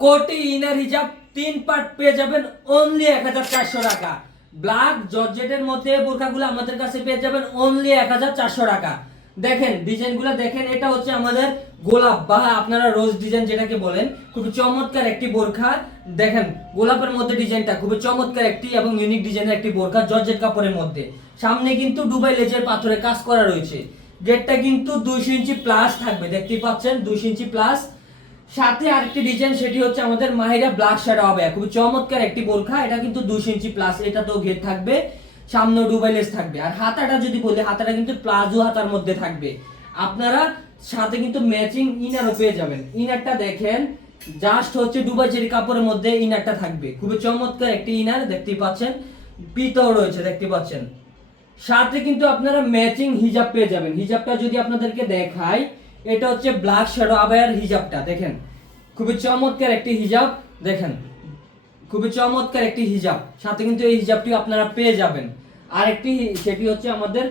কোটি ইনার হিজাব 3 পার্ট পেয়ে যাবেন অনলি 1400 টাকা। ব্ল্যাক জর্জেটের মধ্যে বোরকাগুলো আমাদের কাছে পেয়ে যাবেন অনলি 1400 টাকা। দেখেন ডিজাইনগুলো দেখেন, এটা হচ্ছে আমাদের গোলাপ বা আপনারা রোজ ডিজাইন যেটাকে বলেন, খুব চমৎকার একটি বোরখা। দেখেন গোলাপের মধ্যে ডিজাইনটা খুব চমৎকার একটি এবং ইউনিক ডিজাইনের একটি বোরখা জর্জেট কাপড়ের মধ্যে। সামনে কিন্তু দুবাই লেজের পাথরে কাজ করা রয়েছে। গেটটা কিন্তু 200 ইঞ্চি প্লাস থাকবে, দেখতেই পাচ্ছেন 200 ইঞ্চি প্লাস। সাথে আরেকটি ডিজাইন, সেটি হচ্ছে আমাদের মাহিরা ব্ল্যাক শ্যাডো হবে, খুব চমৎকার একটি বোরখা। এটা কিন্তু 200 ইঞ্চি প্লাস, এটা তো ঘের থাকবে, সামনে ডুবাই লেস থাকবে। আর হাতাটা যদি বলি, হাতাটা কিন্তু প্লাজো হাতার মধ্যে থাকবে। আপনারা সাথে কিন্তু ম্যাচিং ইনারও পেয়ে যাবেন। ইনারটা দেখেন জাস্ট হচ্ছে দুবাই চেরি কাপড়ের মধ্যে ইনারটা থাকবে, খুবই চমৎকার একটি ইনার, দেখতেই পাচ্ছেন পিতও রয়েছে, দেখতে পাচ্ছেন। সাথে কিন্তু আপনারা ম্যাচিং হিজাব পেয়ে যাবেন। হিজাবটা যদি আপনাদেরকে দেখাই, এটা হচ্ছে ব্ল্যাক শ্যাডো আবায়ার হিজাবটা দেখেন, খুবই চমৎকার একটি হিজাব। দেখেন খুবই চমৎকার একটি হিজাব, সাথে কিন্তু এই হিজাবটি আপনারা পেয়ে যাবেন। আরেকটি সেটি হচ্ছে আমাদের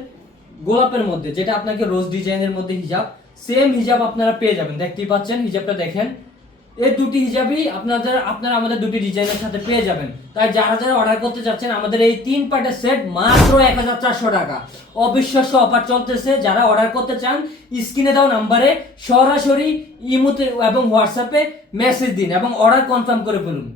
গোলাপের মধ্যে, যেটা আপনাকে রোজ ডিজাইনের মধ্যে হিজাব, সেম হিজাব আপনারা পেয়ে যাবেন, দেখতেই পাচ্ছেন হিজাবটা দেখেন। এই দুটি হিজাবই আপনারা আমাদের দুটি ডিজাইনের সাথে পেয়ে যাবেন। তাই যারা যারা অর্ডার করতে চাচ্ছেন, আমাদের এই 3 পার্টের সেট মাত্র 1400 টাকা। অবিশ্বাস্য অফার চলতেছে। যারা অর্ডার করতে চান, স্ক্রিনে দেওয়া নাম্বারে সরাসরি ইমোতে এবং হোয়াটসঅ্যাপে মেসেজ দিন এবং অর্ডার কনফার্ম করে ফেলুন।